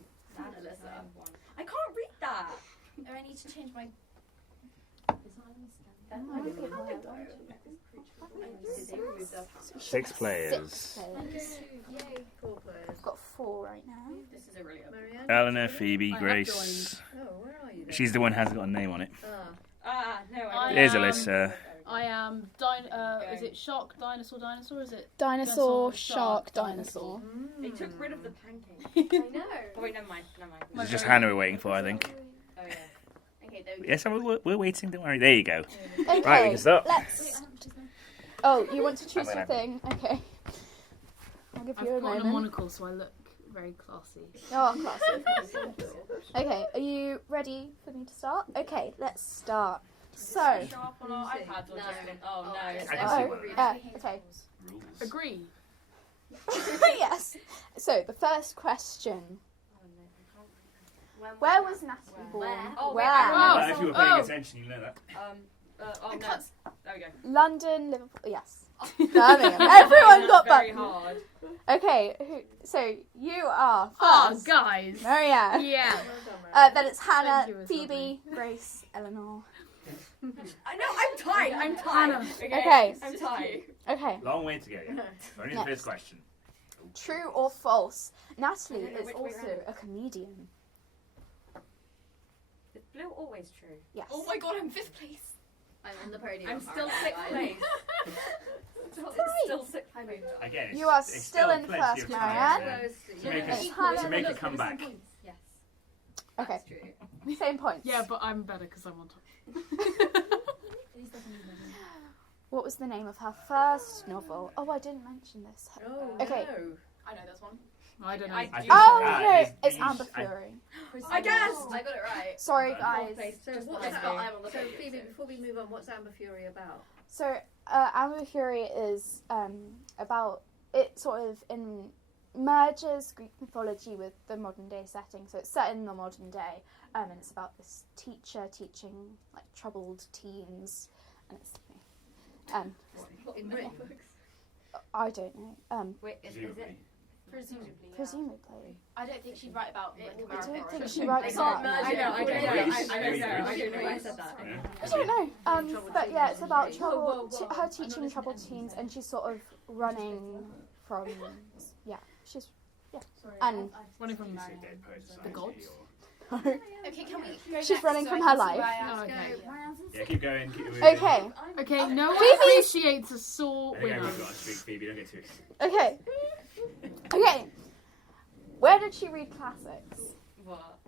I can't read that. Oh, I need to change my... Six players. 6 players. Yay, 4 players. I've got 4 right now. This is a really open. Marianne? Eleanor, Phoebe, Grace. Oh, where are you then? She's the one who hasn't got a name on it. No, Here's Alyssa. I am is it shark, dinosaur, is it? Dinosaur, Shark, shark, dinosaur. They took rid of the pancake. I know. Oh wait, never mind. This is just Hannah we're waiting for, I think. Oh yeah. Okay, there we go. Yes, we're waiting, don't worry. There you go. Okay, Right, we can start. let's... Oh, you want to choose I'm your gonna- thing? Okay. I'll give I've you a got a moment. monocle, so I look very classy. Oh, classy. Okay, are you ready for me to start? Okay, let's start. So, Show up on our iPads or just in... Oh no. I can see one. okay. Agree. Yes. So, the first question. Where was Natalie born? Where? Oh, Where? wait, I If you were paying attention, you know that. Oh, no. There we go. London, Liverpool. Yes. Birmingham. Everyone got very Birmingham. hard. Okay, so you are Oh, first. guys. Marianne. Yeah. Then it's Hannah, Thank you, it's Phoebe, Grace, Eleanor. I know, I'm tired. Hannah. Okay. I'm tired. Okay. Long way to go. Yeah. Only the Next. first question. True or false? Natalie I don't know is which way also round. a comedian. Is blue always true? Yes. Oh my god, I'm 5th place. I'm on the podium. I'm still apparently, 6th guys. place. Still 6th place. Again, it's, You are it's still in plenty first, of time Marianne. to make It's a, Hannah. to make a comeback. Yes. Okay. That's true. Same points. Yeah, but I'm better because I'm on top. What was the name of her first novel? Oh, I didn't mention this. Oh, Okay. no. I know this one. I don't know. I do. Oh Ah, no, these- it's these- Amber I- Fury. I guessed! I got it right. Sorry, Okay. guys. So Just what what is is that? I'm on the So podium. Phoebe, before we move on, what's Amber Fury about? So Amber Fury is about it sort of merges Greek mythology with the modern day setting. So it's set in the modern day, and it's about this teacher teaching like troubled teens, and it's In Britain? I don't know. Wait, is it? Presumably. Presumably, I don't think she'd write about It like, will be I don't America. think They she writes can't about merge that. it. I know, I don't know. Greece, I don't Greece, know. I Greece. don't know why I said that. Yeah. I don't know. But yeah, it's about Whoa, trouble. whoa, whoa. Her teaching troubled teens, and she's sort of running from. Yeah, she's and Running from You say dead poet society gods? or- Okay, can we go She's next running so from I her can see life. where I am? Oh, okay. Yeah, keep going. Keep moving. okay. Okay, no one Phoebe! appreciates a sore I think winner. I've got to speak, Phoebe. Don't get too excited. Okay. Okay. Where did she read classics? What?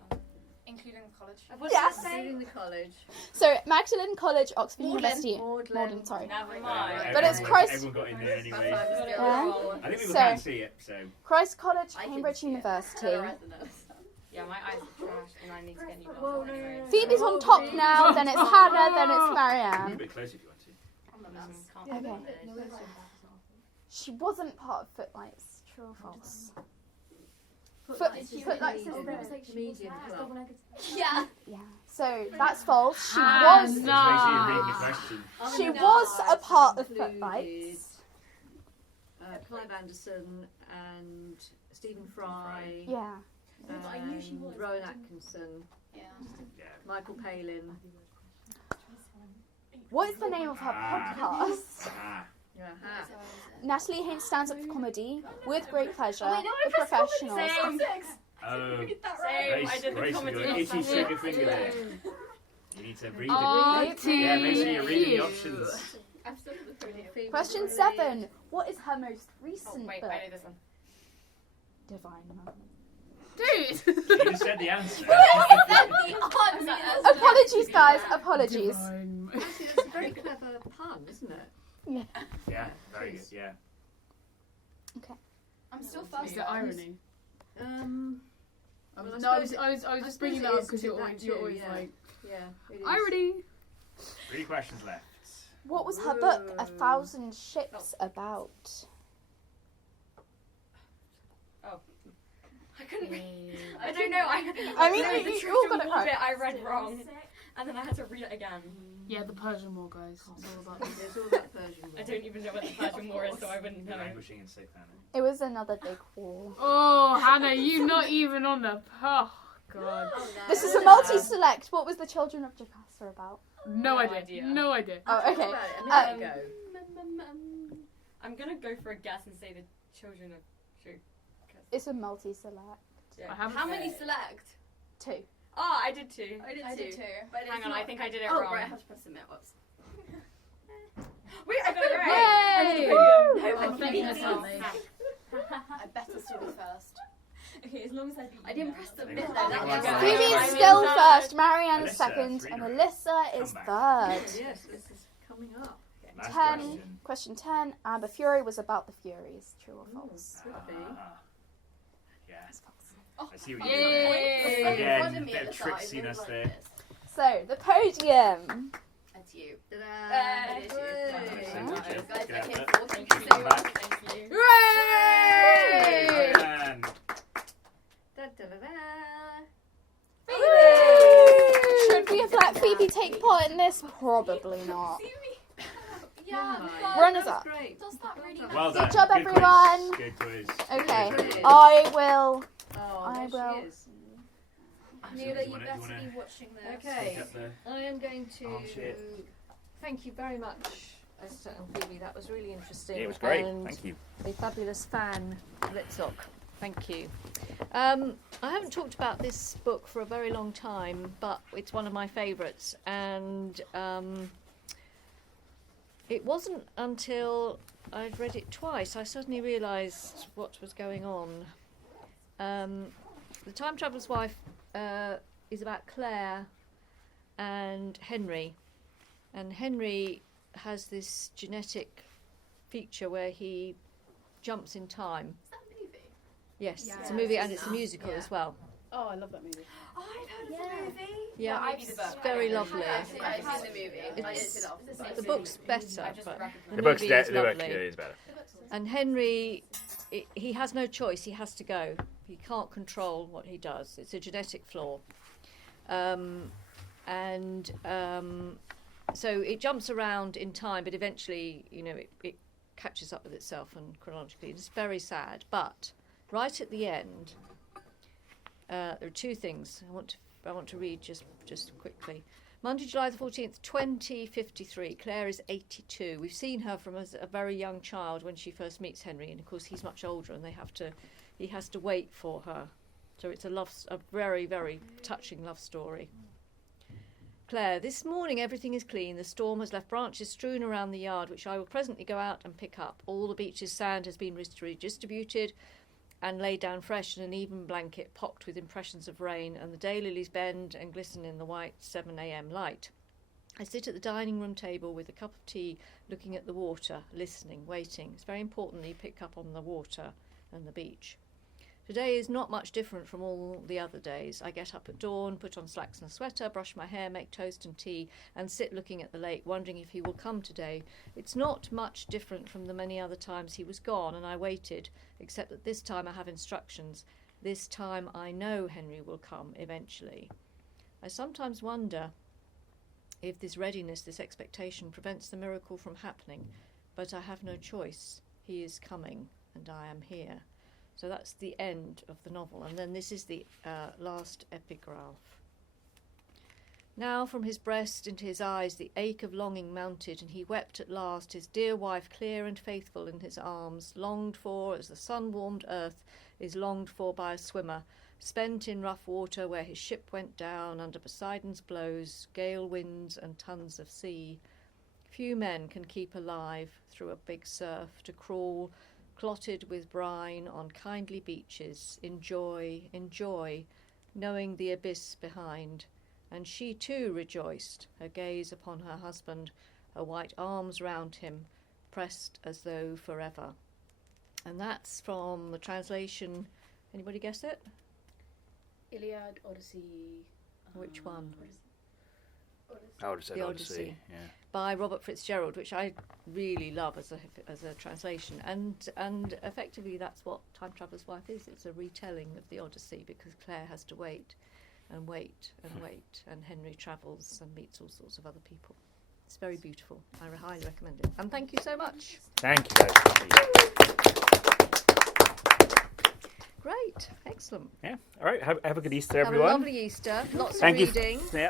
Including college. What Yes. did I say? In the college. So Magdalen College, Oxford Magdalen. University. Magdalen. Morden, sorry. Never mind. But it's Christ- Everyone got in there anyway. Yeah. I think people So- can see it, so. Christ College, I can Cambridge see it. University. Yeah, my eyes are trash and I need to get new Whoa, glasses. no, no, no. Phoebe's on top now, then it's Hannah, then it's Move a Marianne. bit closer if you want to. Okay. She wasn't part of Footlights, true or false? Footlights is the Comedian club. Yeah. yeah. So that's false. She Hannah. was It's basically reading the question. she was a part of Footlights. Clive Anderson and Stephen Fry. Yeah. And Rowan Atkinson. Yeah. Yeah. Michael Palin. What is the name of her podcast? Ah. Natalie Haynes stands up for comedy with great pleasure. The professionals. Oh. Same, Grace, I did the Grace, comedy. you've got an itchy trigger finger there. You need to read Oh, it. Yeah, make sure you're reading the options. Question 7. What is her most Oh, recent wait, book? I know this one. Divine Love. Dude! You just said the answer. Apologies, guys. Apologies. Divine. Actually, that's a very clever pun, isn't it? Yeah, very good, yeah. I'm still Is first. it irony? Well, I No, I suppose was just suppose bringing it that up is because to you're that always, too, yeah. like, Yeah. It is. irony! 3 questions left. What was her book, A Thousand Ships, about? I couldn't I don't know. I mean, the you Truth all and got it War right. bit I read wrong. And then I had to read it again. Yeah, the Persian War, guys. It's all about It's all about Persian. I don't even know what the Persian War is, so I wouldn't know. Languishing in safe planet. It was another big war. Oh, Hannah, you not even on the... Oh, God. This is a multi-select. What was The Children of Jocasta about? No idea. idea. No idea. Oh, okay. There you go. I'm gonna go for a guess and say the Children of Truth. It's a multi-select. I haven't... How many select? 2. Oh, I did too. I did too. But it's Hang on, I not- think I did it Oh, wrong. right, I have to press submit. Whoops. Wait, I got it right. Yay! Oh, thank you, Yes. Natalie. I better still be first. Okay, as long as I didn't press submit Phoebe- though. That was Phoebe- good. Phoebe's I'm still in first, Marianne is Alyssa, second, 3 and in a row. Alyssa is Come third. Yes, this is coming up. Last 10. question. Question 10. Amber Fury was about the Furies. True or false? Could be. Ah. Yeah, It's false. I see what Yay. you're doing. It's so in Again, front of me bit at of the start, I tricksiness didn't there. like this. So, the podium. That's you. Ta-da! It is you. Hooray. So good job. Guys, Get I out came there. fourth. Thank Come you so back. much. Thank you. Hooray! Man. Da-da-da-da. Should we have let Phoebe we take part in this? Probably not. Yeah, Runners up. Great. does that really matter? Well Good done. job, Good everyone. Quiz. Good quiz. Okay, Good quiz. I will. Oh, I there will. she is. Neela, you wanna- better you wanna- be watching this. Okay, Get the I am going to shit. thank you very much, Esther and Phoebe. That was really interesting. Yeah, it was great. And Thank you. a fabulous fan, Litsoc. Thank you. I haven't talked about this book for a very long time, but it's one of my favourites, and it wasn't until I'd read it twice I suddenly realised what was going on. The Time Traveller's Wife is about Claire and Henry. And Henry has this genetic feature where he jumps in time. Is that a movie? Yes, Yeah, it's a movie I've and seen it's a that. musical Yeah. as well. Oh, I love that movie. Oh, I've heard of the movie. Yeah, I've it's seen the book. very lovely. I've seen the movie. I didn't It's- see that often. The book's better, but The book's movie is the book lovely. is better. And Henry, he has no choice. He has to go. He can't control what he does. It's a genetic flaw. So it jumps around in time, but eventually, it catches up with itself and chronologically. It's very sad. But right at the end, there are two things I want to read just quickly. Monday, July the 14th, 2053. Claire is 82. We've seen her from as a very young child when she first meets Henry, and of course he's much older, and he has to wait for her. So it's a very, very touching love story. Claire, this morning everything is clean. The storm has left branches strewn around the yard, which I will presently go out and pick up. All the beach's sand has been redistributed and laid down fresh in an even blanket pocked with impressions of rain, and the daylilies bend and glisten in the white 7 a.m. light. I sit at the dining room table with a cup of tea, looking at the water, listening, waiting. It's very important that you pick up on the water and the beach. Today is not much different from all the other days. I get up at dawn, put on slacks and a sweater, brush my hair, make toast and tea, and sit looking at the lake, wondering if he will come today. It's not much different from the many other times he was gone, and I waited, except that this time I have instructions. This time I know Henry will come eventually. I sometimes wonder if this readiness, this expectation, prevents the miracle from happening, but I have no choice. He is coming, and I am here. So that's the end of the novel, and then this is the last epigraph. Now from his breast into his eyes the ache of longing mounted, and he wept at last, his dear wife clear and faithful in his arms, longed for as the sun-warmed earth is longed for by a swimmer, spent in rough water where his ship went down under Poseidon's blows, gale winds and tons of sea. Few men can keep alive through a big surf, to crawl clotted with brine on kindly beaches, in joy, knowing the abyss behind. And she too rejoiced, her gaze upon her husband, her white arms round him, pressed as though forever. And that's from the translation. Anybody guess it? Iliad, Odyssey. Which one? I would have said The Odyssey. Odyssey. Yeah. By Robert Fitzgerald, which I really love as a translation, and effectively that's what Time Traveller's Wife is. It's a retelling of the Odyssey, because Claire has to wait, and Henry travels and meets all sorts of other people. It's very beautiful. I highly recommend it. And thank you so much. Thank you guys. Great, excellent. Yeah. All right. Have a good Easter, Have everyone. a lovely Easter. Lots Thank of you. reading. Yeah.